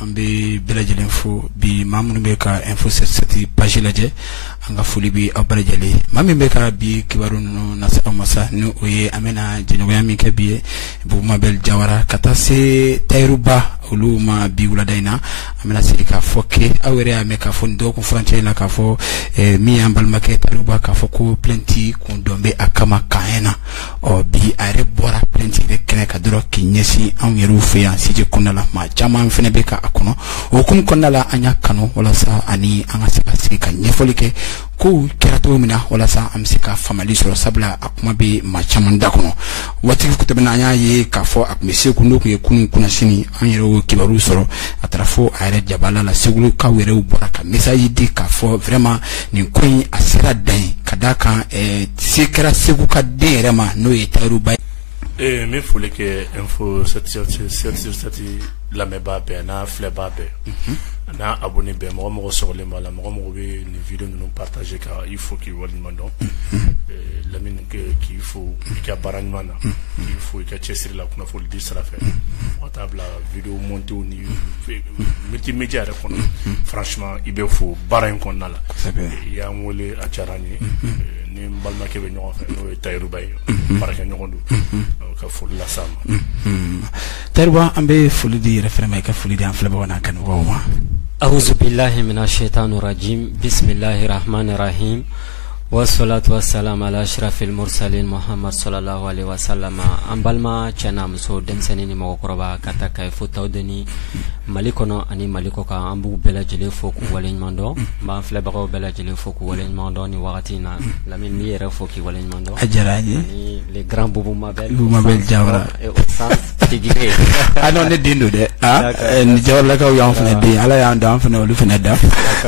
ambe belaje l'info bi mamnu be ka info 77 page laje anga fuli bi abarajale mami be ka bi kibaru no nasa amasa no oye amena jenoya mi ke bi bu mabel jawara kata se tayruba uluma bi wula daina amena sirika foke awere ame ka fo ndo ko frontier la ka fo mi ambal make tayruba ka fo ko plenty ko dombe akama kaena o bi are bora plenty de kene ka dro kinyesi an yeru fuya sije kunala ma jama fene be ka akono o kum kunala anya kanu wala sa ani anga sika nyefolike ko kerato mina wala sa amsika family so sabla akuma be ma chamanda kono wati ko tebna anya ye ka fo akmese kuno ko yekunu kuna sini an yeru kibaru soro atrafo ayre jabala la segulu ka were ubora ka message di ka fo vraiment ni koyi asira dan kadaka sikera segu ka derema no yetaru ba me fole ke info 7 la meba be na fleba be na abonné be mo sur les mala mo be ni vidéo nous partager car il faut qu'il voit le monde la mine que qu'il faut qu'il barane mana il faut qu'il chesser la kuna faut le dire ça fait table la vidéo monter au niveau multimédia franchement il be faut barane qu'on a là il y a molé a charani ni mbalma ke be ñoo fa no tayru bay baraka ñoo ndu ka ful la sam terwa ambe fulu di referme ka fulu di am fleba wana kan wawa a'udhu billahi minash shaitanir rajim bismillahir rahmanir rahim wassalatu wassalamu ala ashrafil mursalin muhammad sallallahu alaihi wasallam ambalma chana muso demseni ni magokoroba kata kay futawdeni malikono ani maliko ka ambu bela jele foku walen mando ba fleba ko bela jele foku walen mando ni wakatina lamin ni yere foki walen mando ajaraji ni les grands boubou mabel jawra et au sens figuré non ne dindu de ni jawla ka yon fene de ala ya ndam fene lu fene da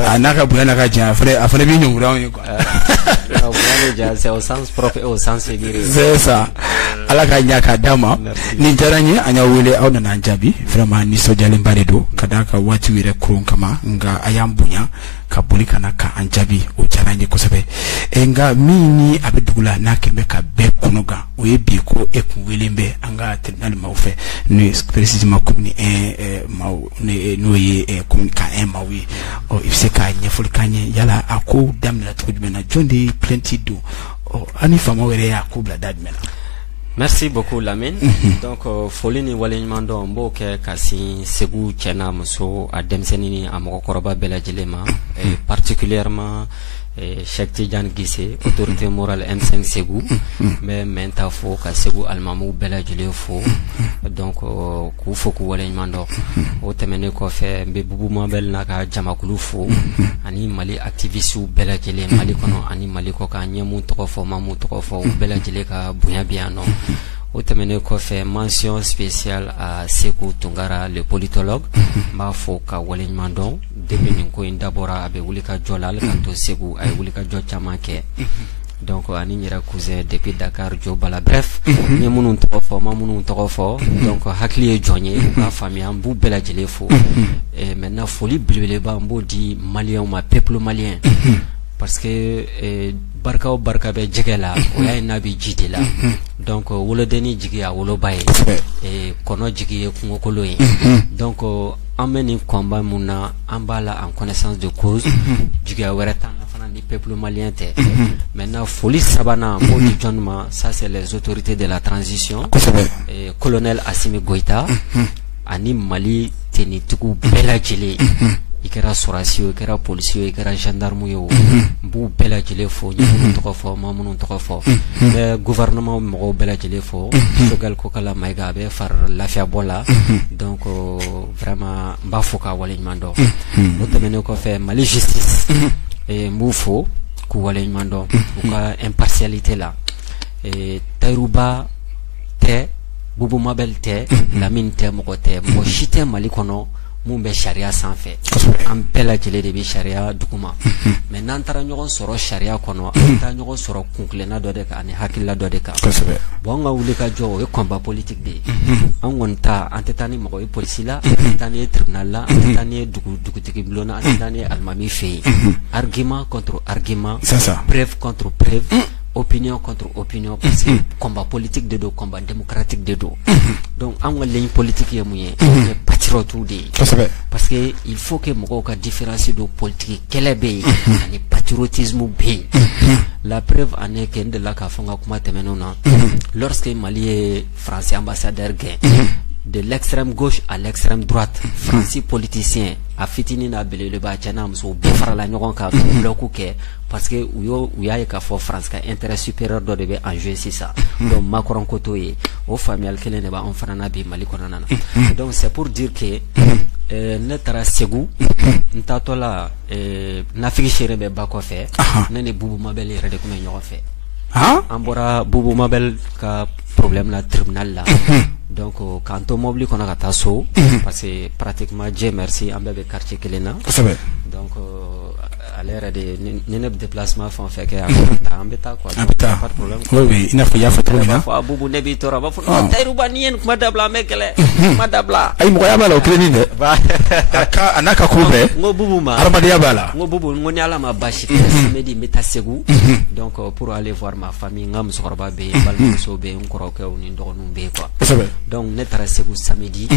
anaka buena ka ja afre bi nyum raw ni quoi c'est au sens propre et au sens figuré c'est ça ala ka nyaka dama ni jaranye anya wele awna na njabi vraiment ni so jale do kadaka wati wire kurun kama nga ayambunya kabulika na ka anjabi o jaranye kosabe nga mini abedugula na kembe ka be kunuga o yebi ko ekunwelembe anga tribunal maufe ni précisément comme ni mau ne noye communica mawi o ifse ka nyeful kanye yala ako damna tudmena jondi plenty do o ani fama were ya ko bla dadmena. Merci beaucoup Lamine. Donc folini walenmando mbo ke kasi segu chena muso a demsenini amokoroba bela jilema et particulièrement Cheikh Tidiane Guissé autorité morale M5 Segu mais menta fo ka Segu almamu bela jile fo donc ku fo ku walenmando o temene ko fe be bubu mabel naka jamakulu fo ani mali activiste bela jile mali kono ani mali ko ka nyemu to fo mamu to fo bela jile ka bunya biano o temene ko fait mention spéciale à Sekou Tungara le politologue ma fo ka walenmando depuis ni ko indabora abe wulika jolal kanto Sekou ay wulika jotchamake donc ani ñira cousin depuis Dakar jo bala bref ñe munun to fo ma munun to fo donc haklié jogné ma famille am bu bela jele fo et maintenant folie bleu ba mbo di malien ma peuple malien parce que barka o barka be jigela o ya nabi jidela donc wolo deni jigia wolo baye et kono jigie kungokolo yin donc ameni combat muna ambala en connaissance de cause jigia wereta na fana ni peuple malien te maintenant folie sabana modi jonma ça c'est les autorités de la transition et colonel Assimi Goïta ani Mali teni tuku bela jele ikera sorasio ikera policio ikera gendarme yo bu bela jele fo ñu to fo mamun to fo le gouvernement mo bela jele fo sogal ko kala mayga be far lafia bola donc vraiment ba fo ka waleñ mando o tamene ko fe Mali justice et mu fo ku waleñ mando ko ka impartialité là et Tayruba te bubu mabel te Lamine te mo ko te mo chité Mali kono mumbe sharia sanfé am pela jele de bi sharia dukuma mais nantara ñogon soro sharia kono anta ñogon soro kunklena do de ka ani hakilla do de ka bon nga wuli ka jo e combat politique be an wonta antetani mo e police la antetani tribunal la antetani dugu tiki blona antetani almami fe argument contre argument preuve contre preuve opinion contre opinion parce que combat politique de dos combat démocratique de dos donc en ligne politique yemouye patriote de parce que il faut que mɔgɔw ka différence de politique kɛlɛ bɛ yen ani patriotisme bɛ yen la preuve en est que n delila k'a fɔ n ka kuma tɛmɛnenw na lorsque Mali ye français ambassadeur gɛn de l'extrême gauche à l'extrême droite français politicien a fitinin n'a belebeleba cɛ n'a muso bɛɛ farala ɲɔgɔn kan ka bloc kɛ parce que u y'a ye k'a fɔ France ka intérêt supérieur dɔ de bɛ en jeu sisan donc Macron ko t'o ye o faamuyali kelen de b'anw fana na bi Mali kɔnɔna na donc c'est pour dire que ne taara Segu n taatɔ la Nafigi Sere bɛ ba kɔfɛ ne ni Bubu Mabel yɛrɛ de tun bɛ ɲɔgɔn fɛ an bɔra Bubu Mabel ka problème la tribunal la donc k'an to mobili kɔnɔ ka taa so parce que pratiquement Dieu merci an bɛɛ bɛ quartier kelen na donc ale yɛrɛ de ni ne bɛ déplacement fɛn o fɛn kɛ an bɛ taa quoi pas de problème oui i n'a fɔ i y'a fɔ cogo min na fɔ Bubu ne b'i tɔɔrɔ a b'a fɔ non Tayiruba ni ye nin kuma dabila an bɛ kɛlɛ kuma dabila ayi mɔgɔya b'a la o kelen dɛ a n'a ka ko bɛɛ n ko Bubu ma adamadenya b'a la n ko Bubu n ko ni Ala ma baasi kɛ samedi n bɛ taa Segu donc pour aller voir ma famille n ka musokɔrɔba bɛ yen n balimamuso bɛ yen n kɔrɔkɛw ni n dɔgɔninw bɛ yen quoi donc ne taara Segu samedi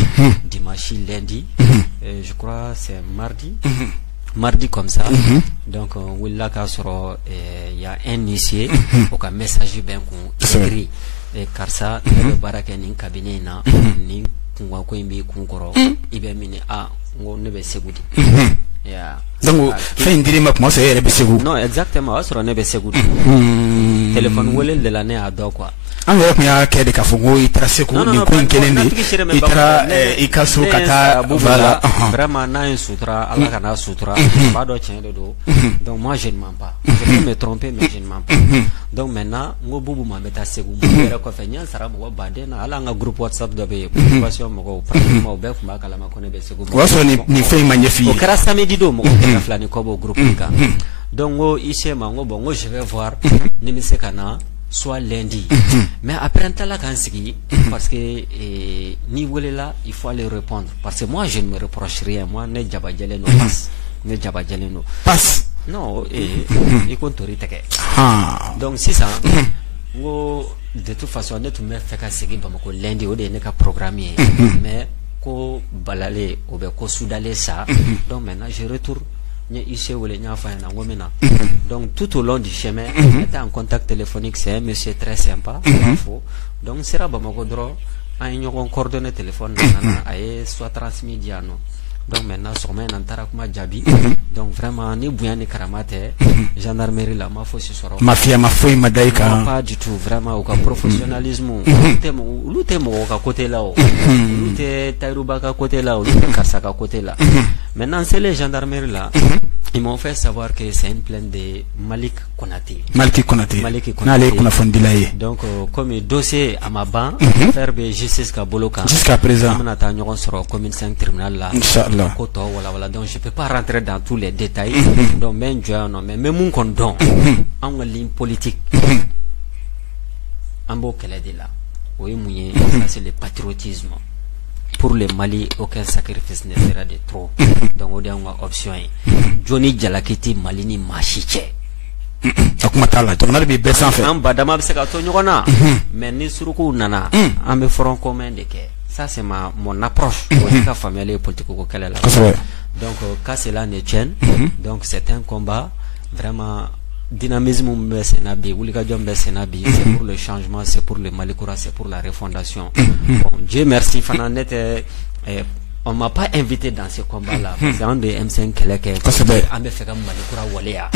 dimanche lundi je crois c'est mardi comme ça donc wulila k'a sɔrɔ y a un huissier o ka message bɛ n kun écrit karisa ne bɛ baara kɛ nin cabinet in na nin kunkanko in b'i kun kɔrɔ i bɛ min n ko ne bɛ Segu de donc fɛn in dir'i ma kuma sɔrɔ e yɛrɛ bɛ Segu non exactement o y'a sɔrɔ ne bɛ Segu de téléphone wele de la ne y'a dɔn quoi an yɛrɛ tun y'a kɛ de k'a fɔ ko i taara Segu nin ko in kelen de i taara i ka so ka taa voilà vraiment n'a ye sutura Ala ka n'a sutura b'a dɔn tiɲɛ de don donc moi je ne mens pas je peux me tromper mais je ne mens pas donc maintenant n ko Bubu ma n bɛ taa Segu Bubu yɛrɛ kɔfɛ n ye n sara mɔgɔ baden na hali an ka groupe WhatsApp dɔ bɛ yen population mɔgɔw pratiquement u bɛɛ tun b'a kalama ko ne bɛ Segu o y'a sɔrɔ nin fɛn in ma ɲɛf'i ye o kɛra samedi don mɔgɔ kɛmɛ fila ni kɔ b'o groupe in kan donc n ko i se ma n ko bon n ko je vais voir ni bɛ se ka na soit lundi mais après n taara k'an sigi parce que ni welela il faut aller répondre parce que moi je ne me reproche rien moi ne jabajɛlen don ne jabajɛlen don passe non i ko n tori tɛgɛ donc sisan n ko de toute façon ne tun bɛ fɛ ka segin Bamako lundi o de ye ne ka programme ye mais ko balale o bɛ ko sudalen sa donc maintenant je retourne ici où les gens font un engouement. Donc tout au long du chemin, on était en contact téléphonique, c'est un monsieur très sympa, donc c'est là Bamako dro, un coordonné téléphone, soit transmis diano. Donc maintenant, sur moi, on Djabi. Donc vraiment, ni bouillant ni karamate, gendarmerie là, ma foi, mafia, ma foi, madaïka. Pas du tout, vraiment, au cas professionnalisme. L'outémo, au côté là, l'outé Taïruba, côté là, l'outé Karsaka, côté là. Maintenant, c'est les gendarmeries là. Ils m'ont fait savoir que c'est une plainte de Malik Konaté. Donc, comme dossier à ma banque, faire justice Kaboloka. Jusqu'à présent. On sera commune 5 tribunal là. Inch'Allah. Voilà. Donc, je ne peux pas rentrer dans tous les détails. Donc, mais mon condom, en ligne politique. En beau qu'elle est là. Oui, ça c'est le patriotisme. Pour le Mali, aucun sacrifice ne sera de trop. Donc, on a une option. Johnny Jalakiti Malini Machiche. Mais ni suruku nana, on me feront commun de que. Ça, c'est mon approche. Familiale et politique. Donc, quand cela ne tient, donc c'est un combat vraiment. Dynamisme c'est pour le changement, c'est pour le Malikoura, c'est pour la refondation. Bon, Dieu merci, on m'a pas invité dans ce combat-là. C'est un des M5 qui est fait Malikoura Walea.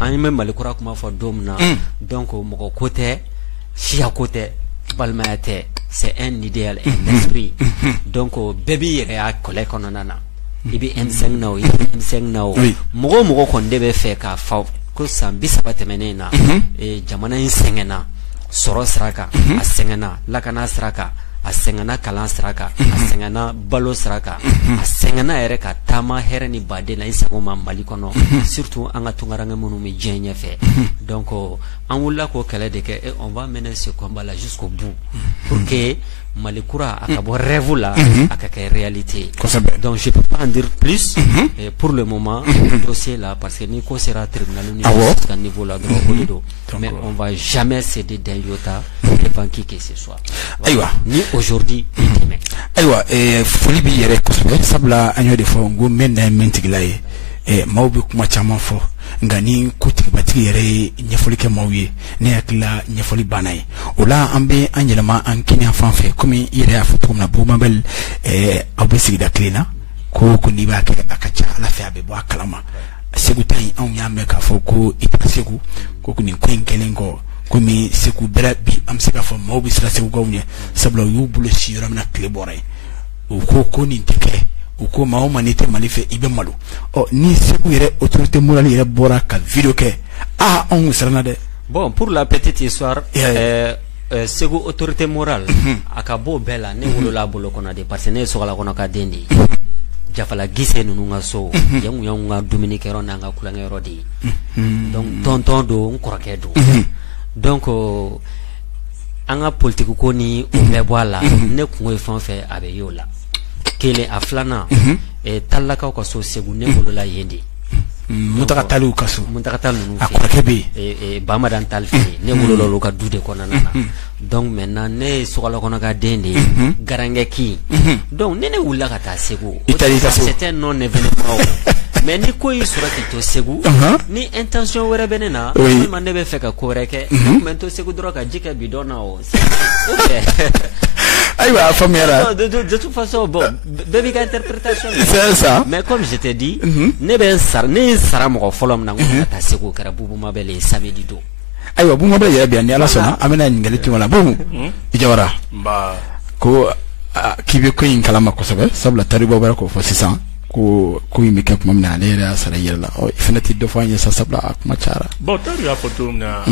On même Malikoura comme for Domna. Donc, mon côté, chia côté, Balmaate, c'est un idéal, un esprit. Donc, baby réa collègue on en a. Il y a M5 now. Mogo qu'on devait faire qu'à ko san bisaba tɛmɛnen na jamana in sɛgɛnna sɔrɔ siraka a sɛgɛnna lakana siraka a sɛgɛnna kalan siraka a sɛgɛnna balo siraka a sɛgɛnna yɛrɛ ka taama hɛrɛ ni baden na i sago ma Mali kɔnɔ surtout an ka tungaranke minnu bɛ diɲɛ ɲɛfɛ donc an wulila k'o kɛlɛ de kɛ on va mener ce combat là jusqu'au bout pour que Malikoura a ka rêve là a ka kɛ réalité. Donc je peux pas en dire plus pour le moment dossier là parce que ni ko sera tribunal à niveau là mais on va jamais céder d'un iota devant qui que ce soit. Voilà. Ni aujourd'hui ni demain. Aywa foli bi yɛrɛ kosɛbɛ sabula an y'o de fɔ n ko mɛn na mɛn tigila ye maaw bɛ kuma caman fɔ nka ni ko tigibatigi yɛrɛ ye ɲɛfɔli kɛ maaw ye ne hakilila ɲɛfɔli banna ye o la an bɛ an yɛlɛma an kɛnɛya fan fɛ komi i yɛrɛ y'a fɔ cogo min na Bumabel aw bɛ sigida kelen na ko n'i b'a kɛ a ka ca Ala fɛ a bɛ bɔ a kalama Segu ta in anw y'a mɛn k'a fɔ ko i tɛ Segu ko nin ko in kɛlen kɔ komi Segu bɛrɛ bi an bɛ se k'a fɔ maaw bɛ siran Segukaw ɲɛ sabula u y'u bolo si yɔrɔ min na tile bɔra ye u ko nin tɛ kɛ u ko maa o maa n'i tɛ Mali fɛ i bɛ malo ni Segu yɛrɛ autorité morale yɛrɛ bɔra ka vidéo kɛ anw siranna dɛ. Bon, pour la petite histoire Segu autorité morale a ka bɔ bɛɛ la ne wolola bolo kɔnɔ de parce que ne ye sɔgɔla kɔnɔ ka den de ye Jafala Gise ninnu ka so yangu y'anw ka dumunikɛyɔrɔ n'an ka kulonkɛyɔrɔ de ye donc tonton don n kɔrɔkɛ don donc an ka politique ko ni o bɛɛ bɔ a la ne kungo ye fɛn fɛn a bɛ y'o la kelen a filanan Talakaw ka so Segu ne wolola yen de Muntaka Taliw ka so Muntaka Tali ninnu a kɔrɔkɛ bɛ yen Bamadan Tali fɛ ne wolola olu ka du de kɔnɔna na donc maintenant ne ye sɔgɔla kɔnɔ ka den de ye garankɛ kin donc ne wulila ka taa Segu c'était non événement mais ni ko y'i sɔrɔ k'i to Segu ni intention wɛrɛ bɛ ne na walima ne bɛ fɛ ka ko wɛrɛ kɛ ne tun bɛ to Segu dɔrɔn ka ji kɛ bidon na o ayiwa a faamuyara de toute façon bon bɛɛ b'i ka interprétation c'est ça mais comme je t'ai dit ne bɛ n sara mɔgɔ fɔlɔ min na n ko ka taa Segu kɛra Bumabel ye samedi don ayiwa Bumabel yɛrɛ bi yan ni Ala sɔnna an bɛna ɲininkali tuma la bon i Jawara ko k'i bɛ ko in kalama kosɛbɛ sabula taribaw bɛra k'o fɔ sisan ko in bɛ kɛ kuma min na ale yɛrɛ y'a sara i yɛrɛ la i fana tɛ dɔ fɔ an ye sa sabula a kuma cayara. Bon Taru y'a fɔ cogo min na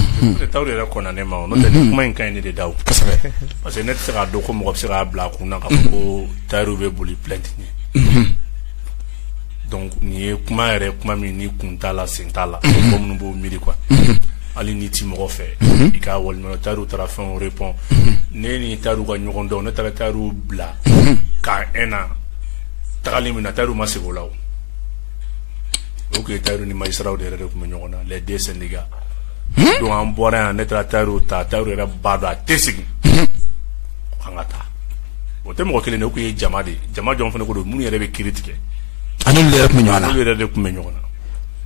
Taru yɛrɛ kɔnna ne ma o n'o tɛ nin kuma in ka ɲi ne de da o kosɛbɛ parce que ne tɛ se k'a dɔn ko mɔgɔ bɛ se k'a bila a kun na k'a fɔ ko Taru bɛ boli plainte ɲɛ donc nin ye kuma yɛrɛ kuma min ni kun t'a la sen t'a la mɔgɔ minnu b'o miiri quoi hali n'i ti mɔgɔ fɛ i ka walima Taru taara fɛn o répond ne ni Taru ka ɲɔgɔn dɔn ne taara Taru bila ka na tagali min na Taru ma segin o la o tun ye Taru ni magistrats de yɛrɛ de tun bɛ ɲɔgɔn na les deux syndicats donc an bɔra yan ne taara Taru ta Taru yɛrɛ b'a dɔn a tɛ segin k'an ka taa o tɛ mɔgɔ kelen de o tun ye jama de ye jama jɔn fana ko don minnu yɛrɛ bɛ kiiri tigɛ ani olu yɛrɛ tun bɛ ɲɔgɔn na olu yɛrɛ de tun bɛ ɲɔgɔn na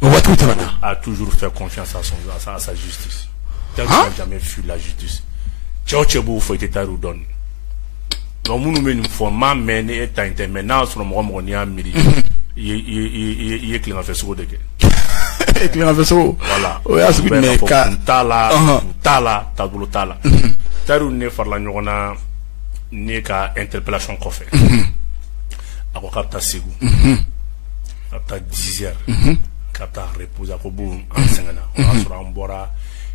o waatiw tɛmɛna a toujours fait confiance à sa justice Taru n'a jamais fui la justice cɛ o cɛ b'o fɔ i tɛ Taru dɔn donc minnu bɛ nin fɔ n m'a mɛn ni e ta in tɛ mais n'a sɔrɔ mɔgɔ n'i y'a miiri i ye tileganfɛ sogo de kɛ tileganfɛ sogo voilà o y'a sugu jumɛn ka kun t'a la taabolo t'a la Taru ne farala ɲɔgɔn na ne ka interpellation kɔfɛ a ko k'a bɛ taa Segu k'a bɛ taa 10 heures k'a bɛ taa reposer a ko bon an sɛgɛnna o y'a sɔrɔ an bɔra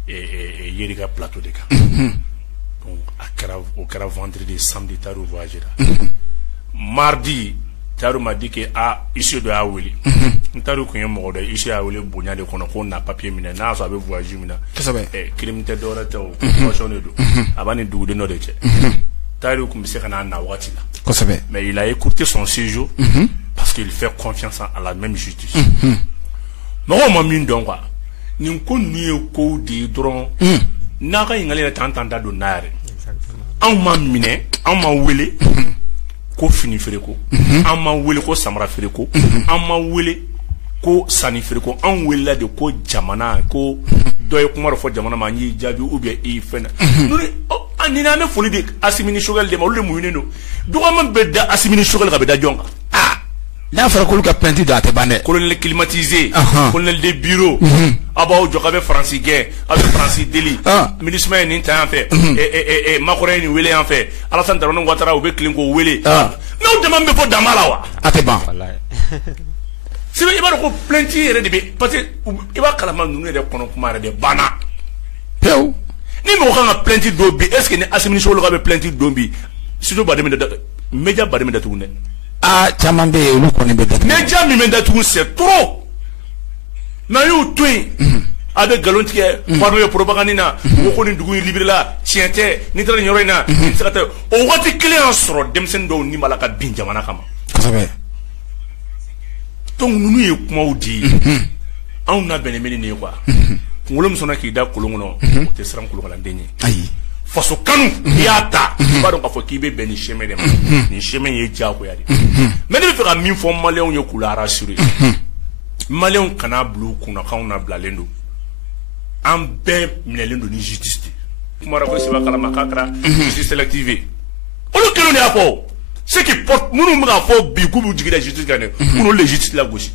Yeri ka plateau de kan donc o kɛra vendredi samedi Taru voyagera mardi Taru m'a dit que ici dɔ y'a wele n Taru kun ye mɔgɔ dɔ ici y'a wele bonya de kɔnɔ ko na papier minɛ n'a sɔrɔ a bɛ voyage min na crime tɛ dɔwɛrɛ tɛ o convention de don a b'a ni duguden dɔ de cɛ Taru kun bɛ se ka n'a na waati la kosɛbɛ mais il a écourté son séjour parce qu'il fait confiance à la même justice mɔgɔw ma min dɔn quoi nin ko ninnu ye kow de ye dɔrɔn n'a ka ɲininkali yɛrɛ t'an da don n'a yɛrɛ anw ma minɛ anw ma wele ko fini feere ko an ma wele ko samara feere ko an ma wele ko sanni feere ko an welela de ko jamana ko dɔ ye kuma dɔ fɔ jamana ma an y'i jaabi ou bien i fɛn na nin an bɛ foli de Assimi Choguel de ma olu de muɲunen don dɔgɔman bɛ da Assimi Choguel ka bɛ da jɔn kan n'a fɔra k'olu ka plainte don a tɛ ban dɛ colonel climatisé colonel de bureau a b'aw jɔ k'a bɛ Faransi gɛn a bɛ Faransi deli MINUSMA ye nin ta yan fɛ Macron ye nin wele yan fɛ Alassane Dramane Ouattara u bɛ tilen k'o wele n'aw dama bɛ fɔ dama la wa a tɛ ban sibe i b'a dɔn ko plainte yɛrɛ de bɛ parce que i b'a kalama ninnu yɛrɛ kɔnɔ kuma yɛrɛ de banna pewu ni mɔgɔ kan ka plainte don bi est ce que ni Assimi Choguel ka bɛ plainte don bi studio baden bɛ datugu média baden bɛ datugu dɛ caman bɛ yen olu kɔni bɛ datugu média min bɛ datugu c'est trop mais y'u to yen a bɛ nkalon tigɛ fano ye propagande na o ko nin dugu in libérela tiɲɛ tɛ ni taara nin yɔrɔ in na nin tɛ se ka tɛ o waati kelen y'a sɔrɔ denmisɛnnin dɔw ni b'a la ka bin jamana kama kosɛbɛ donc ninnu ye kumaw di anw na bɛnnen bɛ nin ye quoi kunkolo min sɔnna k'i da kolon kɔnɔ o tɛ siran kolonkalanden ye ayi faso kanu i y'a ta i b'a dɔn k'a fɔ k'i bɛ bɛn nin chemin de ma nin chemin ye diyagoya de mais ne bɛ fɛ ka min fɔ maliyɛnw ye k'u la rassurer maliyɛnw kana bila u kunna k'anw na bilalen don an bɛɛ minɛlen don ni justice de kuma dɔ ko Seba Kalama k'a kɛra justice sélective ye olu kelen de y'a fɔ ceux qui portent minnu bɛ k'a fɔ bi k'u b'u jigi da justice kan dɛ minnu le justice la gosi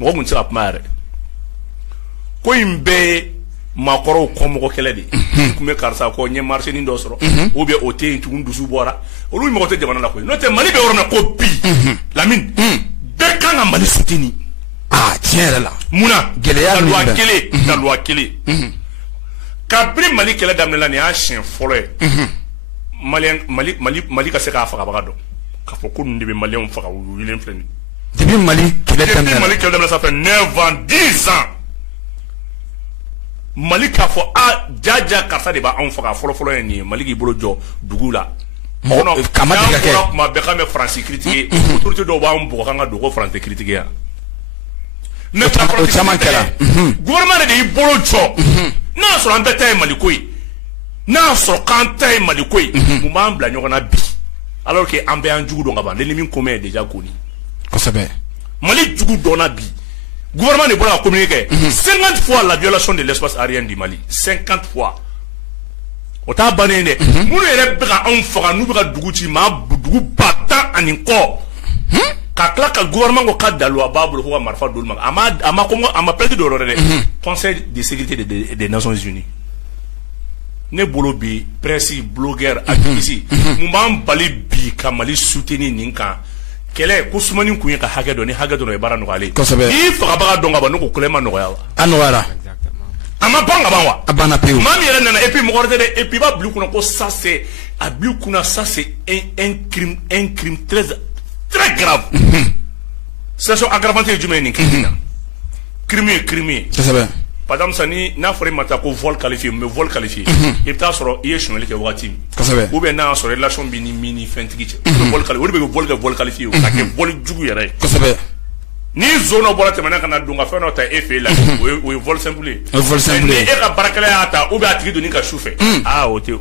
mɔgɔ kun tɛ se ka kuma yɛrɛ ko in bɛɛ ye maakɔrɔw kɔmɔgɔ kɛlɛ de kun bɛ karisa kɔ ɲɛ marché dɔ sɔrɔ ou bien o tɛ yen tugun dusu bɔra olu mɔgɔ tɛ jamana la koyi n'o tɛ Mali bɛ yɔrɔ min na ko bi Lamine bɛɛ kan ka Mali soutenir tiɲɛ yɛrɛ la munna gɛlɛya min bɛ daluwa kelen kabini Mali kɛlɛ daminɛna nin y'a siɲɛ fɔlɔ ye Mali ka se k'a fagabaga dɔn k'a fɔ ko ninnu de bɛ maliyɛnw faga u wilen filɛ nin depuis Mali kɛlɛ daminɛ ça fait 9 ans 10 ans Mali k'a fɔ jaja karisa de b'anw faga fɔlɔ ye nin ye Mali k'i bolo jɔ dugu la kama tɛ ka kɛ kuma bɛɛ kan bɛ Faransi critiquer autorité dɔw b'an bugɔ kan ka dogo Faransi tɛ critiquer yan mais o caman kɛra gouvernement de y'i bolo jɔ n'a y'a sɔrɔ an bɛɛ ta ye Mali ko ye n'a y'a sɔrɔ k'an ta ye Mali ko ye mun b'an bila ɲɔgɔn na bi alors que an bɛɛ y'an jugu dɔn ka ban l'ennemi commun est déjà connu kosɛbɛ Mali jugu dɔnna bi gouvernement de bɔra ka communiquer 50 fois la violation de l'espace aérien du Mali 50 fois o t'a bannen dɛ minnu yɛrɛ bɛ ka anw faga n'u bɛ ka dugu ci maa dugu ba 10 ani kɔ ka tila ka gouvernement ko ka daluwa b'a bolo ko ka marifa d'olu ma a ma plainte dɔ wɛrɛ dɛ conseil de sécurité des Nations Unies ne bolo bi presse blogueur activiste mun b'an bali bi ka Mali soutenir nin kan kɛlɛ ko sumani kun ye ka hakɛ dɔ ni hakɛ dɔ ye baara nɔgɔyalen n'i fagabaga dɔn ka ban ne ko kɛlɛ ma nɔgɔya wa a nɔgɔyara a ma ban ka ban wa a banna pewu maa min yɛrɛ nana et puis mɔgɔ wɛrɛ tɛ dɛ et puis i b'a bila i kunna ko ça c'est a bila i kunna ça c'est un crime très grave situation aggravante ye jumɛn ye nin kɛ na crime ye kosɛbɛ par exemple sa ni n'a fɔra i ma taa ko vol qualifié mais vol qualifié i bɛ taa sɔrɔ i ye suɲɛli kɛ wagati min kosɛbɛ ou bien n'a y'a sɔrɔ relation b'i ni min ni fɛntigi cɛ vol qualifié o de bɛ vol kɛ vol qualifié o ka kɛ vol jugu yɛrɛ ye kosɛbɛ ni zone dɔ bɔra tɛmɛna ka na don ka fɛn dɔ ta e fɛ la o ye vol simple ye vol simple e ka baarakɛla y'a ta ou bien a tigi donni ka su fɛ o tɛ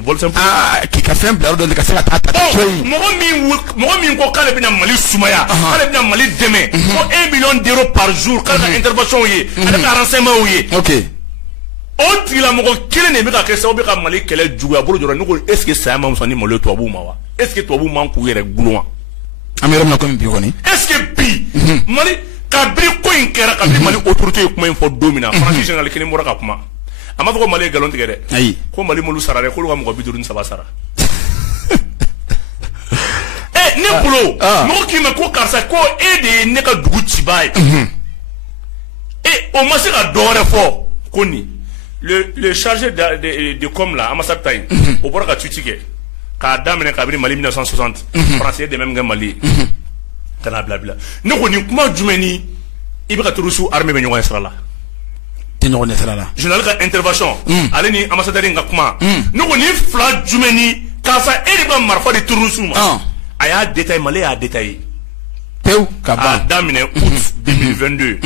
vol simple k'i ka fɛn bila yɔrɔ dɔ la ka se ka taa ta mɔgɔ min ko k'ale bɛna Mali sumaya k'ale bɛna Mali dɛmɛ ko 1 million d'euros par jour k'ale ka intervention ye ale ka renseignement ye o tigilamɔgɔ kelen de bɛ ka kɛ sababu ka Mali kɛlɛ juguya bolo jɔra ne ko est ce que saya ma musa ni Mali tubabuw ma wa est ce que tubabuw man k'u yɛrɛ gulon wa an bɛ yɔrɔ min na komi bi kɔni est ce que bi Mali kabiri ko in kɛra kabiri Mali autorité ye kuma in fɔ don min na Faransi général kelen bɔra ka kuma a ma fɔ ko Mali ye nkalon tigɛ dɛ ayi ko Mali m'olu sara dɛ k'olu ka mɔgɔ 53 sara ne bolo mɔgɔ k'i ma ko karisa ko e de ye ne ka dugu cibaa ye o ma se ka dɔwɛrɛ fɔ ko nin le chargé de com là ambassade tayi o bɔra ka tuuti kɛ k'a daminɛ kabini Mali 1960 Faransi ye dɛmɛ min kɛ Mali ka n'a bila ne ko nin kuma jumɛn ni i bɛ ka terroriste armée bɛ ɲɔgɔn ye sira la tɛ ɲɔgɔn ɲɛ sira la journal ka intervention ale ni ambassadeur in ka kuma ne ko nin fila jumɛn ni karisa e de bɛ marifa di terroriste ma a y'a détaillé Mali y'a détaillé pewu ka ban a daminɛ août 2022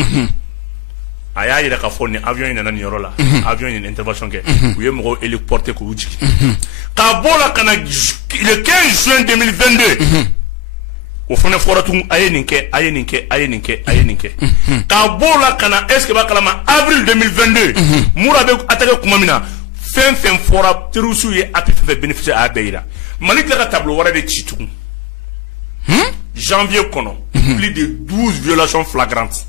a y'a yɛrɛ k'a fɔ nin avion in nana nin yɔrɔ la avion in intervention kɛ u ye mɔgɔw héliporté k'u jigin k'a bɔ la ka na le 15 juin 2022 o fana fɔra tun a ye nin kɛ a ye nin kɛ a ye nin kɛ a ye nin kɛ k'a bɔ la ka na est ce que b'a kalama avril 2022 mura bɛ attaqué kuma min na fɛn fɛn fɔra terroriste ye appui fɛn fɛn bénéficié a y'a bɛɛ yira Mali tila ka tableau wɛrɛ de ci tugun janvier kɔnɔ plus de 12 violations flagrantes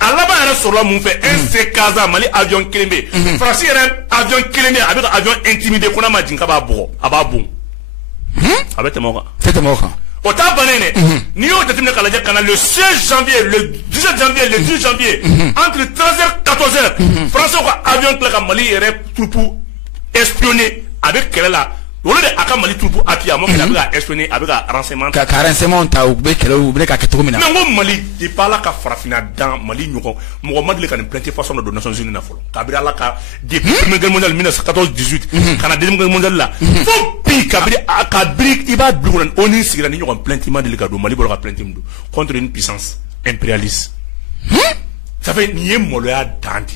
a laban yɛrɛ sɔrɔla mun fɛ NC Casa Mali avion kelen bɛ yen Faransi yɛrɛ avion kelen bɛ yen a bɛ ka avion intimidé ko n'a ma jigin k'a b'a bugɔ a b'a bon a bɛ tɛmɛ o kan tɛ tɛmɛ o kan o t'a bannen dɛ n'i y'o jateminɛ k'a lajɛ ka na le 16 janvier le 17 janvier le 10 janvier entre 13h 14h Faransiw ka avion tila ka Mali yɛrɛ troupe espionner a bɛ kɛlɛ la olu de a ka Mali troupe appui a ma kɛlɛ a bɛ ka espionner a bɛ ka renseignement ka renseignement ta u bɛ kɛlɛ u bɛ ka kɛ cogo min na mais n ko Mali depuis Ala ka farafinna dan Mali ɲɔgɔn mɔgɔ ma deli ka nin plainte façon dɔ don Nations Unies na fɔlɔ kabiri Ala ka depuis Première Guerre mondiale 1914-18 ka na Deuxième Guerre mondiale la fo bi kabiri i b'a bila kɔnɔ ONU sigira ni ɲɔgɔn plainte ma deli ka don Mali bɔra ka plainte min don contre une puissance impérialiste ça fait nin ye maloya dan de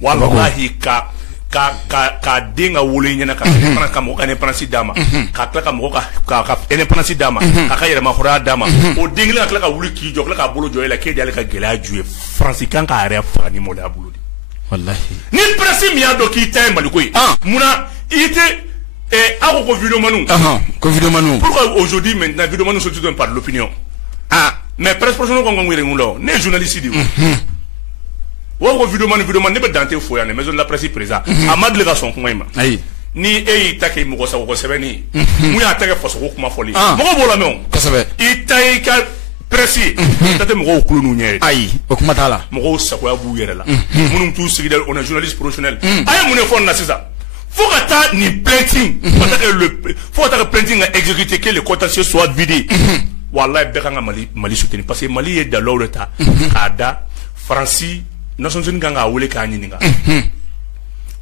wallahi ka ka denga wole nyana ka pana ka mo ka ne pana si dama ka kla ka mo ka ene pana si dama ka yere ma khura dama o dingli ka kla ka wuli ki jok la ka bolo joyela ke dal ka gela jué France kan ka are fani mo la bolo wallahi ni presse mi ado ki tay maliko yi muna ite ako vidéo manu ko vidéo manu pourquoi aujourd'hui maintenant vidéo manu se donne par l'opinion mais presse professionnelle ko ngwire ngulo ne journaliste di wo vidéo manu ne be dante fo ya ne maison de la presse présent amad le garçon ko ngima ayi ni take mo ko sa ko sebeni mu ya take fo so ko kuma foli mo ko bola me ko sebe itay ka presse tate mo ko kulu nu nye ayi o kuma tala mo ko sa ko ya bu yere la munum tu sigidal on est journaliste professionnel ay mu ne fo na sisa faut que ni planting faut que le planting a exécuté que le contentieux soit vidé wallahi be kan mali soutenir parce que mali est dans l'autre kada Franci Nations Unies ganga wole ka nyininga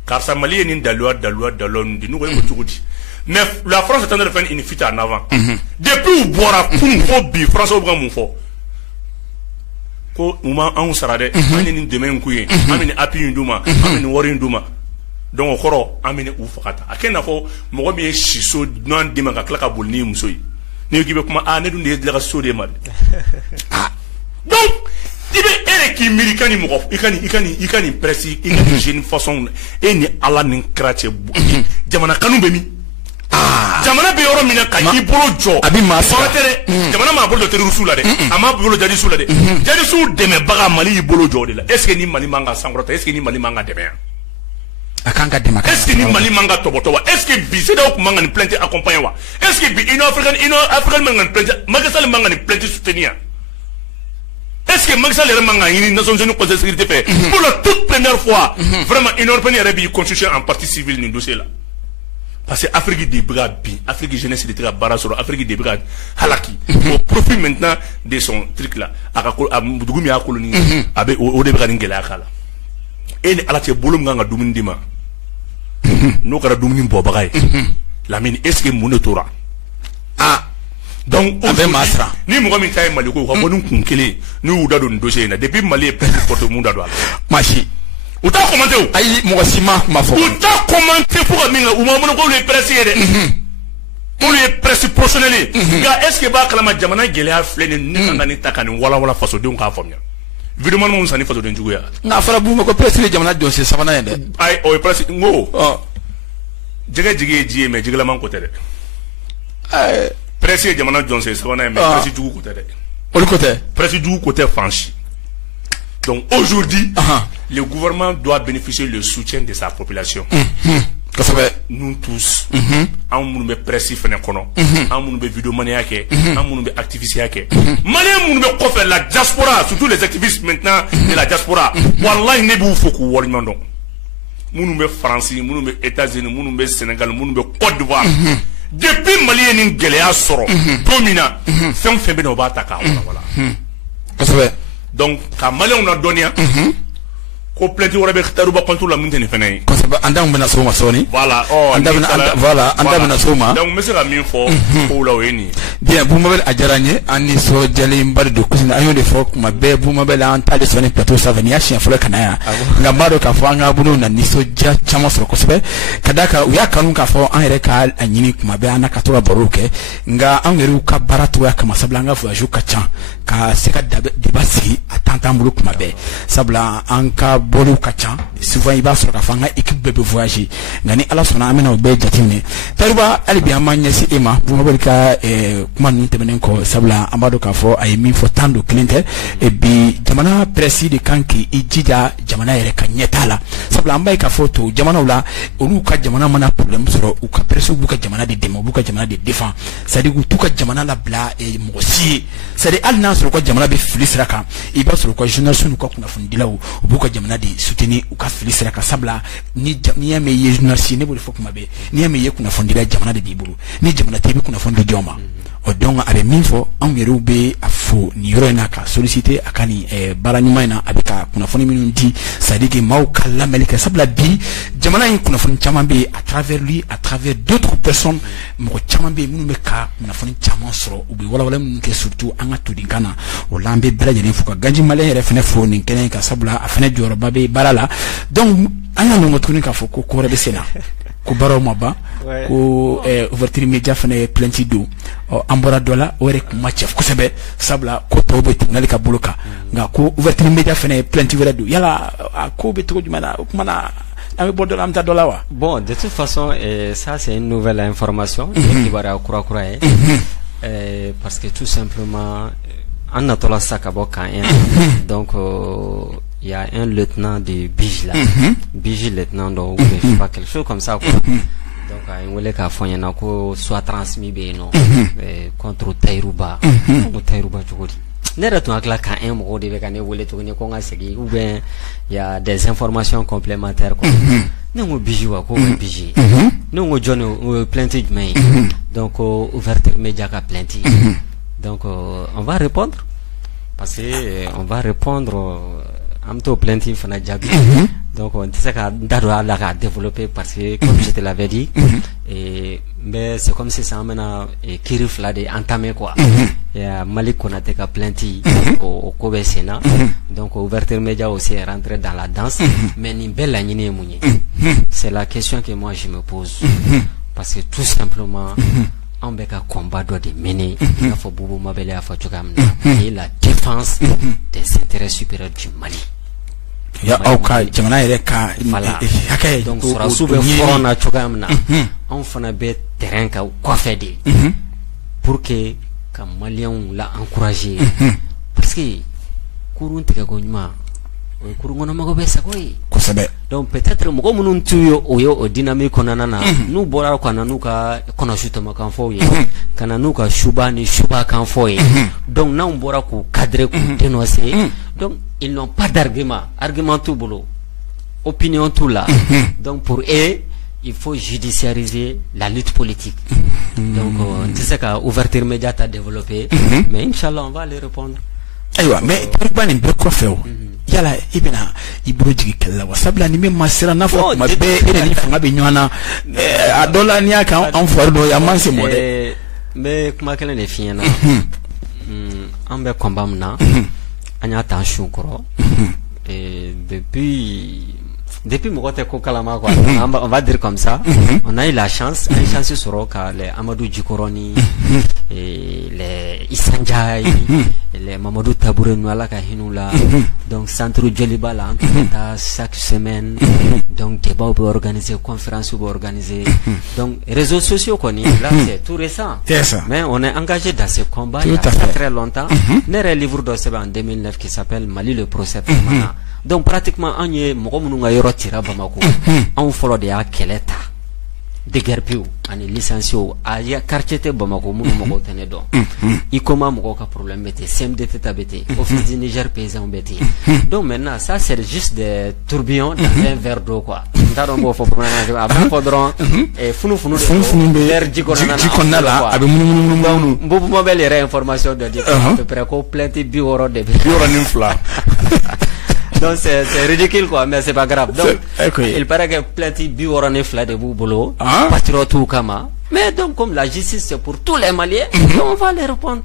car ça mali est ni dalwa di nous voyons tout dit mais la France est en train de faire une fuite en avant depuis ou boira pour bi France au grand mon fort ko uma an sarade ani demain kuye amini api nduma amini wori nduma donc khoro amine ou fakata akena fo mo ko bi shiso non dima ka klaka bol ni musoyi ni ki be kuma ne dun de la so de mal donc ibe ere ki americani mo ko ikani presse ikani jeune façon eni ala nin krache jamana kanu be mi jamana be yoro mina ka ibolo jo abi ma sa jamana ma bolo tere rusula de ama bolo jadi sula de jadi su de me baga mali ibolo jo de la est ce que ni mali manga sangrota est ce que ni mali manga de bien akanga de maka est ce que ni mali manga toboto wa est ce que bi c'est da ko manga ni plainte accompagner wa est ce que bi ino african manga ni plainte magasal manga ni plainte soutenir est ce que magasal le manga ni Nations Unies conseil de sécurité fait pour la toute première fois vraiment une européenne arabe constitution en partie civile ni dossier là parce que Afrique des Brabi Afrique jeunesse de Barasoro Afrique des Brabi halaki au profit maintenant de son truc là a mudugumi a colonie abe o de Brabi ngela kala et ala te bolum nga dumini dima no kara dumini bobagay la mine est-ce que monotora donc abe masra ni mo mi tay maliko ko bonun kunkele ni wuda don dossier na depuis mali porte munda do machi ou ta commenté ou ayi mo sima ma fo ou ta commenté pour minga ou mo ko le presse yede pour le presse professionnel ga est-ce que ba kala ma jamana gele a flene ni kanga ni takani wala faso de on ka fomya vidéo man sani faso de njugo ya na fara bu ko presse le jamana do se sabana yende ay o presse ngo jige ji me jigla man ko tede presse jamana do se sabana me presse jugo ko tede o côté presse jugo côté franchi donc aujourd'hui le gouvernement doit bénéficier le soutien de sa population nous tous en munu be presse fene kono en munu be vidéo mania ke en munu be activiste ke malien munu be ko faire la diaspora surtout les activistes maintenant de la diaspora wallahi ne bu foku wor mandon munu be France munu be États-Unis munu be Sénégal munu be Côte d'Ivoire depuis malien ni gelea soro domina fem be no bata ka voilà donc ka malien on a donné ko plainte wara be khtaruba contre la minteni fenay ko saba andam bena soma soni voilà andam bena soma donc monsieur la min fo ko la weni bien bu mabel ajaranye ani so jali mbar do kusina ayo de fo kuma be bu mabel an tale soni plateau savani ya chien fo kanaya ngambado ka fo anga bunu na niso ja chama so ko sebe kadaka uya kanu ka fo an reka anyini kuma be ana katora baruke nga an yeru ka baratu ya kama sablanga fo aju ka chan ka seka debasi atanta mbulu kuma be sabla anka bolu kacha souvent il va sur la fanga équipe bebe voyager ngani ala sona amena be jatine taruba albi amanya si ema bu mabelka kuma ntebenen ko sabla amado ka fo ay min fo tando cliente e bi jamana presi de kanki ijija jamana yere kanyetala sabla ambay ka photo jamana wala olu ka jamana mana problem soro u ka presu bu ka jamana de demo bu ka jamana de défend c'est dire tout ka jamana la bla e mosi c'est dire al nasro ko jamana be filisra ka iba soro ko journaliste ko kuna fundila u bu ka jamana de soutenir ou ka filisra ka sabla ni yame ye journaliste ne bo fo kuma be ni yame ye kuna fundila jamana de bibulu ni jamana tebi kuna fondi joma o donc a bɛ min fɔ anw yɛrɛw bɛ a fo nin yɔrɔ in na ka solliciter a ka nin baara ɲuman in na a bɛ ka kunnafoni minnu di c'est à dire que maaw ka lamɛnli kɛ sabula bi jamana in kunnafoni caman bɛ à travers lui à travers d'autres personnes mɔgɔ caman bɛ minnu bɛ ka kunnafoni caman sɔrɔ u bɛ walawala minnu kɛ surtout an ka todinkan na o la an bɛ bɛɛ lajɛlen fo ka Ganji Malien yɛrɛ fana fo nin kɛnɛ in kan sabula a fana jɔyɔrɔba bɛ baara la donc an y'a mɛn tuguni k'a fɔ ko ko wɛrɛ bɛ sen na ko baaraw ma ban ko ouverture média fana ye plainte do an bɔra dɔ la o yɛrɛ kun ma cɛ kosɛbɛ sabula ko tɔw bɛ tribunal ka bolo kan nka ko ouverture média fana ye plainte wɛrɛ do yala a ko bɛ cogo jumɛn na o kuma na an bɛ bɔ dɔ la an bɛ taa dɔ la wa. Bon, de toute façon ça c'est une nouvelle information kibaruya kura ye parce que tout simplement an natɔla sa ka bɔ kan donc il y a un lieutenant de Bige là, Bige lieutenant donc je sais pas quelque chose comme ça quoi. Donc il voulait k'a fɔ ɲɛna ko soit transmis bɛ yen nɔ contre Tayiruba ko Tayiruba cogo di ne yɛrɛ tun hakili kan mɔgɔw de bɛ ka ne wele tuguni ko n ka segin ou bien il y a des informations complémentaires quoi. Ne ko Bige wa ko Bige ne ko jɔn o plainte jumɛn ye donc ouverture média ka plainte donc on va répondre parce que on va répondre am to plainte fana jaabi donc on tɛ se ka da don a la k'a développer parce que comme je te l'avais dit mais c'est comme si an bɛna kiiri fila de entamer quoi Malik Konate ka plainte o ko bɛ sen na donc ouverture média aussi est rentré dans la danse mais nin bɛɛ laɲini ye mun ye c'est la question que moi je me pose parce que tout simplement on bɛ ka combat dɔ de mener i n'a fɔ Boubou Mabele y'a fɔ cogoya min na et la défense des intérêts supérieurs du Mali. Ya aw ka jamana yɛrɛ ka hakɛ donc sɔrɔsiw bɛ front na cogoya min na anw fana bɛ terrain kan kɔfɛ de pour que ka maliyɛnw la encourager parce que kurun tigɛko ɲuman o ye kurun kɔnɔmɔgɔw bɛ sago ye kosɛbɛ donc peut-être mɔgɔ minnu t'u ye o ye o dynamique kɔnɔna na n'u bɔra ka na n'u ka kɔnɔsu tɔmɔkanfɔw ye ka na n'u ka suba ni subakanfɔ ye donc n'anw bɔra k'u cadrer k'u dénoncer donc ils n'ont pas d'argument t'u bolo opinion t'u la donc pour eux il faut judiciariser la lutte politique donc on tɛ se ka ouverture média ta développer mais inchallah on va aller répondre. Ayiwa mais Tayiruba nin bɛɛ kɔfɛ o yala i bɛna i bolo jigin kɛlɛ la wa sabula ni min ma siran n'a fɔ kuma bɛɛ e ni fanga bɛ ɲɔgɔn na a dɔ la n'i y'a kan an fari dɔ ye a man se mɔ dɛ. n bɛ kuma kelen de f'i ɲɛna an bɛ combat min na an y'a ta an su kɔrɔ depuis mɔgɔ tɛ ko kalama quoi on va dire comme ça on a eu la chance sɔrɔ ka les Amadou Djikoro ni les Issa Ndiaye les Mamadou Tabouré nu Ala ka hin'u la donc centre Joliba la an tun bɛ taa chaque semaine donc débat bɛ organiser conférence bɛ organiser donc réseaux sociaux kɔni là c'est tout récent mais on est engagé dans ce combat il y a très longtemps ne yɛrɛ livre dɔ sɛbɛn en 2009 qui s'appelle Mali le procès permanent donc pratiquement an ye mɔgɔ minnu ka yɔrɔ cira Bamako anw fɔlɔ de y'a kɛlɛ ta déguerpiw ani licenciés a ya quartier tɛ Bamako minnu mɔgɔw tɛ ne dɔn ICOMA mɔgɔw ka problème bɛ ten CMDT ta bɛ ten office du Niger paysan bɛ ten donc maintenant ça c'est juste des tourbillons dans un verre d'eau quoi n t'a dɔn n b'o fɔ bamanankan na a b'a fɔ dɔrɔn funufunu de don verre ji kɔnɔna la a bɛ munumunu Boubou Mabele yɛrɛ information dɔ di à peu près ko plainte 60 de bɛ 62. Donc c'est ridicule quoi mais c'est pas grave donc il paraît que plainte 62 de b'u bolo patriotes kama mais donc comme la justice c'est pour tous les Maliens donc on va les répondre.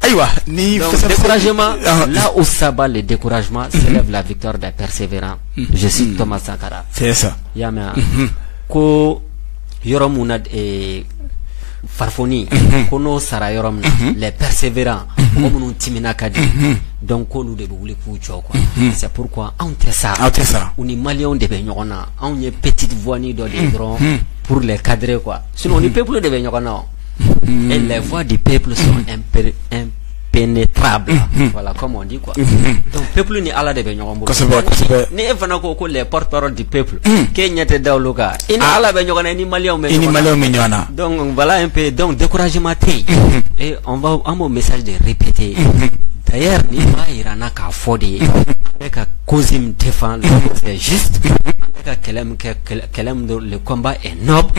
Aïwa ni découragement là où ça bat le découragement s'élève la victoire des persévérants je cite Thomas Sankara c'est ça yamea ko yɔrɔ mun na farfoni ko n'o sara yɔrɔ min na les persévérants mɔgɔ minnu timina ka di donc k'olu de bɛ wuli k'u jɔ quoi c'est pourquoi anw tɛ sa u ni maliyɛnw de bɛ ɲɔgɔn na anw ye petite voix ni dɔ de ye dɔrɔn pour les cadrer quoi sinon ni peuple de bɛ ɲɔgɔn na et les voix du peuple sont impénétrables voilà comme on dit quoi donc peuple ni Ala de bɛ ɲɔgɔn bolo ni e fana ko les porte-parole du peuple k'e ɲɛ tɛ da olu kan i ni Ala bɛ ɲɔgɔn na i ni maliyɛnw bɛ ɲɔgɔn na donc voilà un peu donc découragement tɛ et on va un mot message de répéter d'ailleurs ni b'a yira na k'a fɔ de ye bɛ ka cause min défend c'est juste bɛ ka kɛlɛ min le combat est noble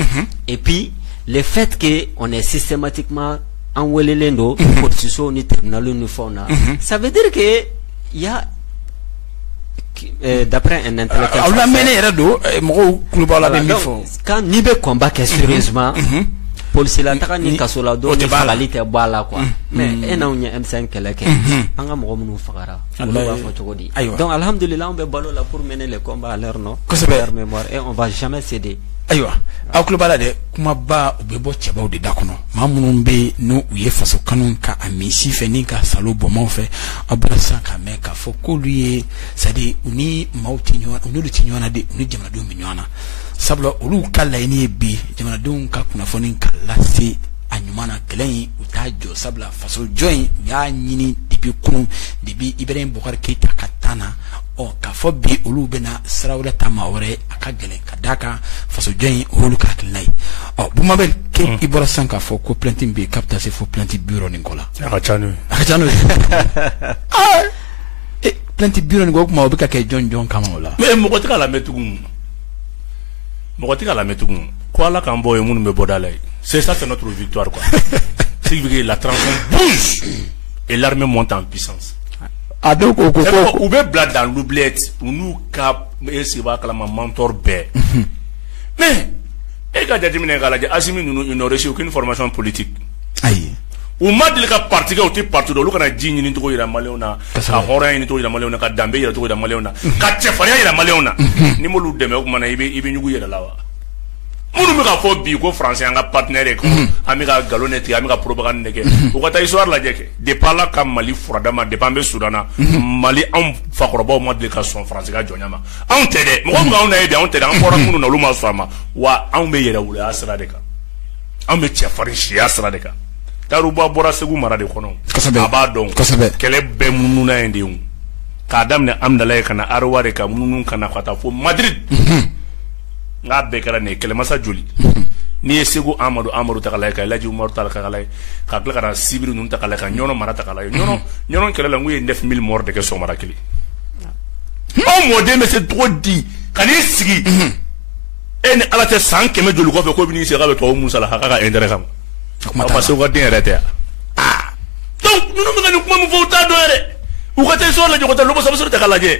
et puis le fait que on est systématiquement en welelendo pour so ni tribunal ni fauna ça veut dire que il y a d'après un intellectuel quand ni be combat que sérieusement police la taka ni kasola do ni balalité bala quoi mais ena unya M5 keleke anga mo mu fagara donc alhamdulillah on be balo là pour mener les combats à leur nom leur mémoire et on va jamais céder. Aywa aklubala de kuma ba ubebo cheba de dakono mamunumbe no uye faso kanun ka amisi feni ka salo bomo fe abrasa ka meka fokoluye sadi uni mauti nyona unu tinyona de uni jamana do minyona sabla ulu kala ini bi jamana do ka kuna foni kala si anyumana kelen utajo sabla faso join ya nyini dibi kunu dibi Ibrahim Bokar Keita katana o ka fo bi olu bena sarawla tamawre akagele kadaka faso join olu ka klay o bumabel ke ibora sanka fo ko planting bi capta se fo planting bureau ningola akachanu planting bureau ningo kuma obika ke John kama wala mais mokotika la metugum quoi la kambo e munu me bodalay c'est ça, c'est notre victoire quoi. C'est que la transition bouge et l'armée monte en puissance. Ah donc ou be blad dans l'oubliette ou nous cap et c'est va que la mentor bé. Mais et quand j'ai dit Assimi nous n'a reçu aucune formation politique. Aïe. Ou m'a dit que parti que tu parti de l'autre dit ni to ira maléona ka hora ni to ira maléona ka dambe ira to ira maléona ka chefania ira maléona ni mo lu deme ko mana ibe nyugu ira lawa. Munu mi ka fo bi ko français anga partenaire ko amiga galoneti amiga propagande ke o ko ta histoire la jeke de pala kam Mali furadama de pambe Sudana Mali en fakoroba mo de ka son français ga jonyama on tede mo ko on na ebe on tede on fora munu na luma swama wa on be yera wule asra de ka on be chefari shi asra de ka taruba bora segu mara de kono aba don kele be munu na ende un ka damne amdalay kana arware ka munu kana khata fo Madrid nga bekara ne kele masa joli ni esego Amadou takala ka laji Umar takala ka kala kana sibiru nun takala ka nyono mara takala nyono kele la nguye 9000 morts de ke so mara kili o modé mais c'est trop dit kan isigi en ala te 100 keme joli ko fe ko bini se ga be to musa la ka intérêt kam parce que den rete donc nous nous ngani kuma mu vota do ere u ka te so la joko ta lobo sabu takala je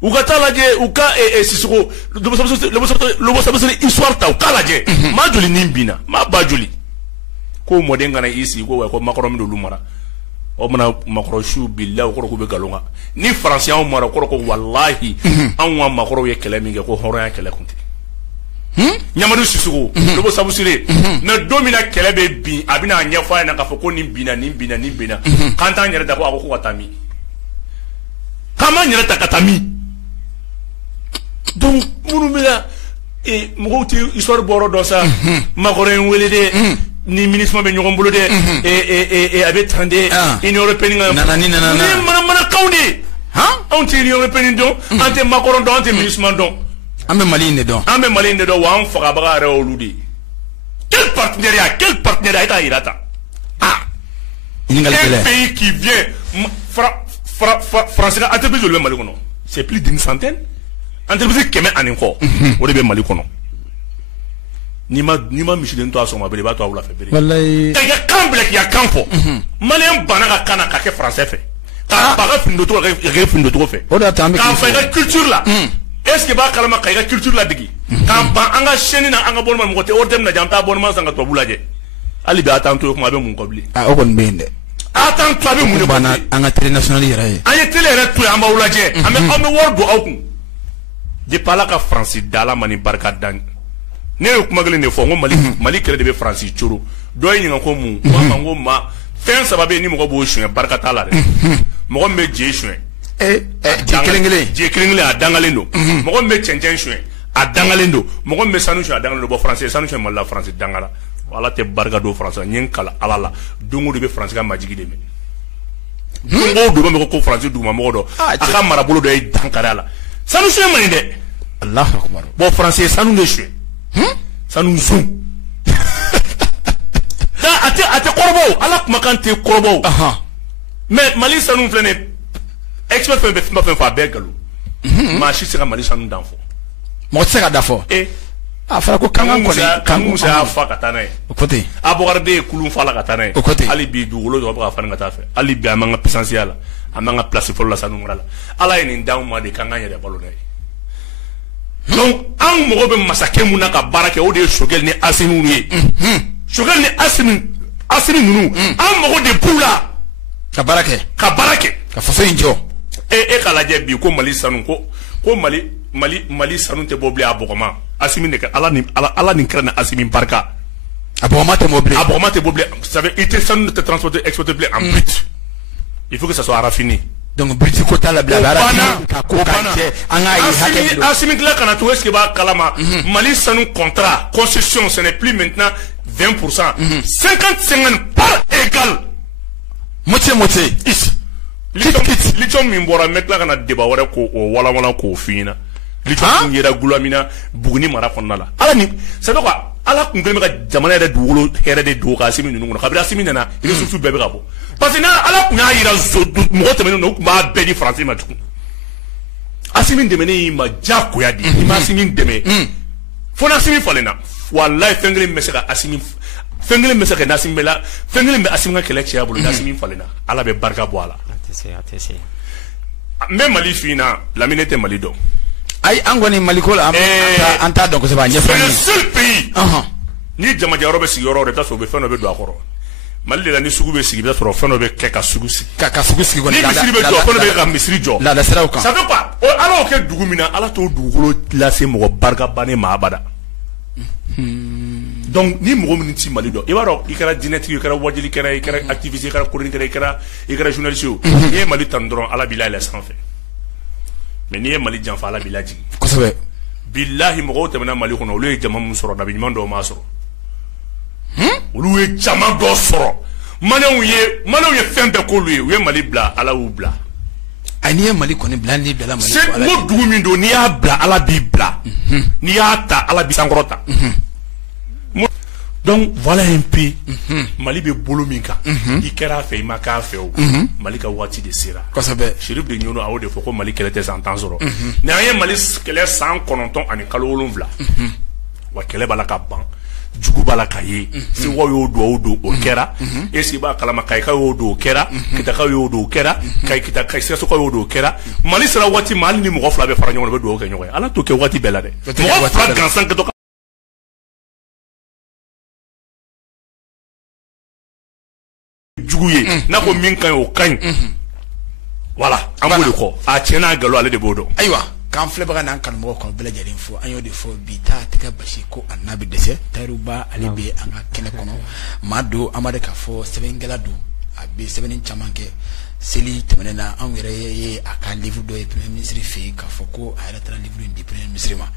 ukatalaje uka sisoko lobo sabu histoire ta ukalaje ma joli nimbina ma ba joli ko modenga na isi ko makoro mi do lumara o mana makoro shu billahi ko be galonga ni français on mara ko wallahi an wa makoro ye kele mi ko horo ya kele kunti nyamadu sisoko lobo sabu sire na domina kele be bi abina nyafa na ka fo ko nimbina kanta nyere da ko watami kama nyere ta katami. Donc munu mila e mugoti histoire boro do sa makoro en welede ni ministre be nyogom bolo de e abe tande union européenne nanani ni mana kawde on ti union européenne don ante makoro don ante ministre don ambe Mali ne don wa on faga baga re oludi quel partenariat ita irata un pays qui vient français entreprise le Mali kono c'est plus d'une centaine entreprise keme aninko o de be Mali kono ni ma Michelin to asoma bele ba to awula fe bele wallahi ya kamble ya kampo malien bana kana ka ke français fe ka ba ga findo to fe o da tambe ka fa ga culture la est ce que ba kalama ka ga culture la digi ka ba anga sheni na anga bonma mo te ordem na jamta bonma sanga to bulaje ali be atanto ko ma be mun kobli o kon bende atan to be mun bana anga télé national yere ay télé re to amba ulaje ame wordo awku de palaka France dala mani barka dang ne ko magali ne fo Mali kele de be France churu do yin ko mu ngo ma fen sababe ni mo bo shun barka tala re mo me je shun je kringele a dangalendo mo me chenchen shun a dangalendo mo me sanu shun a dangalendo bo France sanu shun mala France dangala wala te barka do France nyen kala alala dungu de be France ga majigi de me dungu do me ko France du ma mo do aka marabolo do e dankara la sanu shun mani de Allah akbar bon français sanu de shun sanu zoom da ate korbo ala kuma kan te korbo mais Mali sanu flene expert fe fa begalo ma shi sera Mali sanu danfo mo sera dafo a fara ko kanga ko kangu sa fa katana e o côté aborder kulun fa la katana e o côté ali bi dugolo do ba fa ngata fe ali bi amanga potentiel amanga place pour la sanu ngala ala ni ndaw ma de kanga yere balo ne donc an mo be masake muna ka barake o de shogel ni asinu ni shogel ni asinu nunu an mo de pula ka barake ka faso injo e kala je bi ko mali sanu ko mali sanu te bobli abogoma asimi ne ala ni krana asimi barka abogoma te bobli ça veut dire sanu te transporter exporter en brut il faut que ça soit raffiné donc brut ko tala bla ka ko kanche anga yi hake asimi kala kana to est-ce que ba kalama mali sanu contrat concession ce n'est plus maintenant 20%, 50-50 par égal moitié is lithium mimbora metla kana deba wara ko wala ko fina lithium yera gulamina bugni mara konna la ala ni ça veut quoi ala kungel ka jamana de duwolo here de do ka simi nunu kabila simi nana ile susu bebe ka bo parce que na ala kunya yira zo mo temene no kuma be di français ma tuku asimi demene ma jako ya di ma asimi deme fona asimi falena wallahi fengele mesaka asimi fengele mesaka nasimi la fengele me asimi ka kelechi abulu nasimi falena ala be barka bo ala atese même mali fina la minute mali do ay angoni malikol anta donc c'est pas c'est le seul pays ni jama jaro be sigoro de taso be feno be do akoro mali la ni sugu be sigi be so feno be keka sugu si ka sugu sigi ko ni misiri be do feno be ka misiri jo la sera o kan ça veut pas ala o ke dugumina ala to dugolo la se mo barka bane ma abada donc ni mo min ti mali do e waro ikara dineti ikara wajili ikara activiste ikara chronique ikara journaliste e mali tandron ala bilal la sans fait mais ni mali janfa ala bilaji ko sabe billahi mo ko mali kono olu e jama mun soro da bi mando ma soro olu e jama do soro manaw ye fembe ko lu ye mali bla ala u bla ani mali koni bla ni bla mali ko ala mo dugumi do ni ya bla ala bi bla ni ya ta ala bi sangrota donc voilà un peu mali be bolo minka ikera fe maka fe o mali ka wati de sira ko sabe shirif de nyono awo de foko mali kele te santan zoro na ye mali kele 190 ani kalo wolonvla wa kele bala ka ban jugu bala ka ye si wo yo do o kera e si ba kala makai ka yo do kera kita ka yo do kera kai kita kai so ko yo do kera mali sira wati mali ni mo fla be fara nyono be do ke nyoy ala to ke wati bela de mo fla gansan ke to juguye na ko min kan o kan voilà ambo ko a tiena galo ale de bodo aywa kan fleba nan kan mo ko bela jari fo ayo de fo bi ta tika bashi ko annabi dese taruba ali be anga kene kono mado amade ka fo sebengela do abi sebenin chamanke seli temenena an yere ye aka livre do e premier ministre fi ka fo ko ayra tra livre ndi premier ministre ma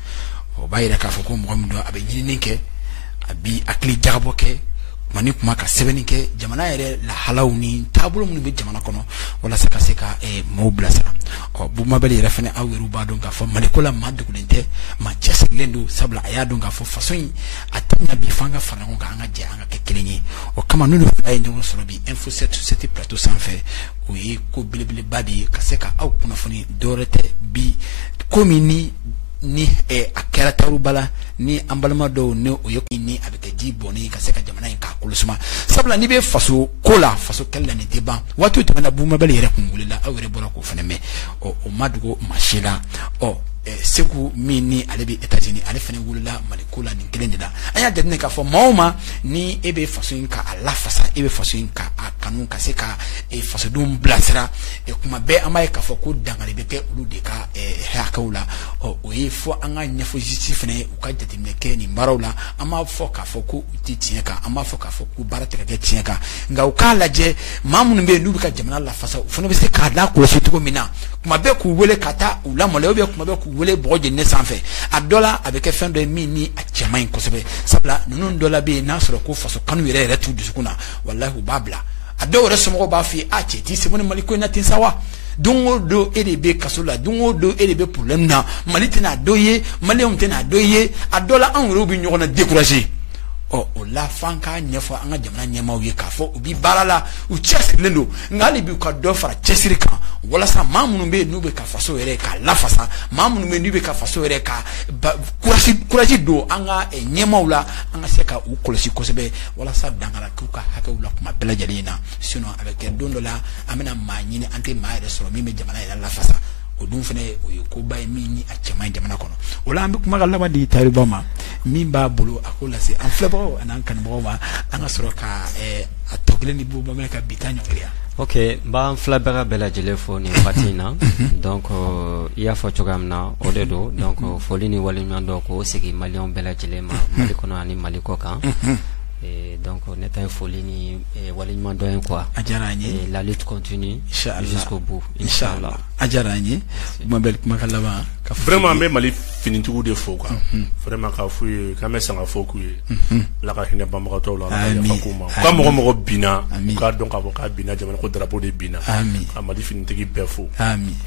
o bayira ka fo ko mo do abe nyini ke abi akli jagabo ke mani kuma ka sebeni ke jamana yere la halawni tabulo mun be jamana kono wala saka seka mo blasara o bu mabeli yere fane aweru ba don ka fo malikola madu kulente ma cheseglendo sabla aya don ka fo façon atanya bi fanga fana ko anga je anga ke kelenyi o kama nunu fa nyon soro bi info 7 sur cet plateau sans fait o yi ko bilibili babi ka seka au kuna foni dorete bi komini ni akera tarubala ni ambalama do ne oyoki ni abeke jiboni kaseka jamana in ka kulusuma sabla ni be faso kola faso kella ni deba watu temana buma bale yere kungulila awere bora ko faneme o madugo mashila o seku mini alebi etatini ale fane wulila malikola ni gelendida aya dedne ka fo mauma ni ebe faso in ka ala fasa ebe faso in ka akanu kaseka faso dum blasera kuma be amaye ka fo ko dangale be ke ulu de ka hakawla o fo anga nyafo jiti fane u ka dedne ke ni marawla ama fo ka fo ko uti tieka ama fo ka fo ko barate ka tieka nga u ka laje mamunu be nubi ka jamana la fasa fo no be se ka la ko situ mina kuma be ku wele kata ula mole obe kuma be ku wele boje ne sanfe adola avec fin de mini a chamain ko sebe sabla nunun dola be na soro ko faso kanu yere tu dusukuna wallahi babla ado resomo ba fi a cheti se mon maliko na tin sawa dungo do edebe kasola dungo do edebe problème na malitina doye malium tena doye adola an rubi nyona décourager o la fanka nyefo anga jamana nyema wi ka fo ubi barala u chesiri lendo ngali bi ka do fara chesiri kan wala sa mamunu be nube ka faso ere ka la fasa mamunu be nube ka faso ere ka kuraji do anga nyema wala anga seka u kolosi kosebe wala sa dangala kuka haka wala kuma bela jalina sinon avec don dola amena manyini ante maire so mi me jamana ila la fasa odun fene ko bay mini a chama jamana kono wala ambi kuma galla di tariba ma mimba bolo akola se en flebo anan kan bo ma anga soroka a tokle ni bo ba ka bitanyo ria ok ba flabera bela jele fo ni patina donc il y a fo chogamna odedo donc folini walimando ko sigi malion bela jele ma malikono ani maliko kan et donc on est un folini walignement doyen quoi et la lutte continue jusqu'au bout inchallah ajarani mabel makalaba vraiment mais mali fini tout de faux quoi vraiment ka fouye ka mesanga faux ku la ka hine bamba to la ya fakuma comme mo bina ka donc avocat bina jamana ko drapeau de bina amadi fini tigi be faux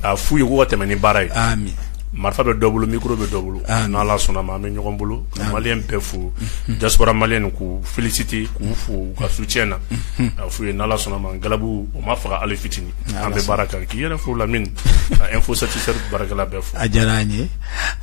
a fouye ko temani baray marfa be double micro be double na la sona ma me ñogon bulu malien be fu diaspora malien ku féliciter ku fu ka soutiena fu na la sona ma galabu o ma fara ale fitini ambe baraka ki yere fu la min info satisfaire baraka la be fu ajaranye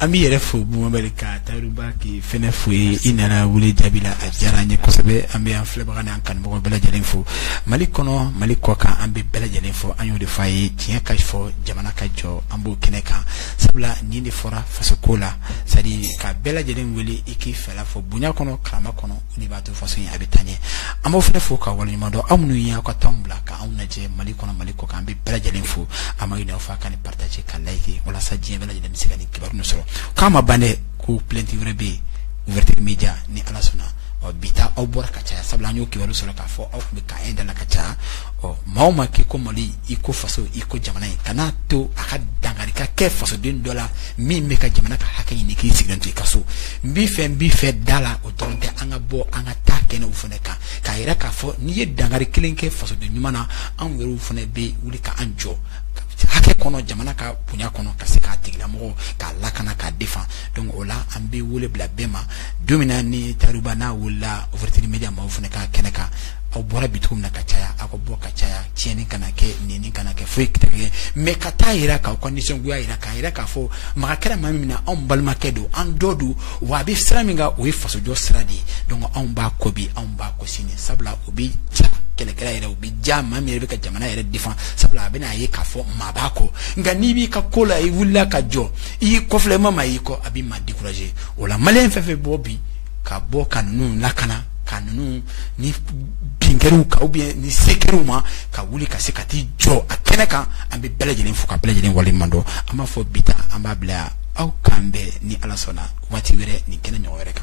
ami yere fu bu amerika taruba ki fene fu inara wuli jabila ajaranye ko sabe ambe en flebe kana kan mo bela jalen fu malikono maliko ka ambe bela jalen fu anyo de fayi tien ka fo jamana ka jo ambo keneka sabla nini fora faso kola sadi ka bela jelen weli iki fela fo bunya kono krama kono ni bato faso ya abitanye amo fene fo ka wali mando amnu ya ka tambla ka amna je maliko ka ambi bela jelen fo ama ina fa kan partager ka like wala sa je bela jelen sikani kibaru no soro kama bane ku plenty vrebe ouverture media ni ala sona o bita o bora ka cha sabla nyo kibaru soro ka fo o be ka enda na ka cha o mauma ki ko mali iko faso iko jamana kana to aka dangarika ke faso din dola mi me ka jamana ka haka ni ki sigranto ikaso mbi fe dala o tonte anga bo anga takene ufone ka ira ka fo ni ye dangari kilenke faso de nyumana an weru ufone be wuli ka anjo hake kono jamana ka punya kono ka se ka tigla mo ka lakana ka defend donc ola ambe wole bla bema domina ni taruba na wala ouverture media ma ufone ka keneka au bora bitum na kachaya ako bo kachaya tieni kana ke nini kana ke freak tege me kata ira ka condition gwa ira ka fo makakera mamina on balma kedo an dodu wa bi straminga we faso jo stradi donc on ba kobi on ba ko sini sabla obi cha kele kala ira obi jama mi rebe ka jamana ira defend sabla bena ye ka fo mabako ngani bi ka kola e wulla ka jo i ko fle mama yi ko abi ma décourager wala malen fefe bobi ka bo kanunu lakana kanunu ni bingeru ka ubie ni sekeru ma ka wuli ka se kati jo akeneka ambe belajelen fuka belajelen wali mando ama fo bita amba bla au kambe ni alasona wati were ni kena nyowereka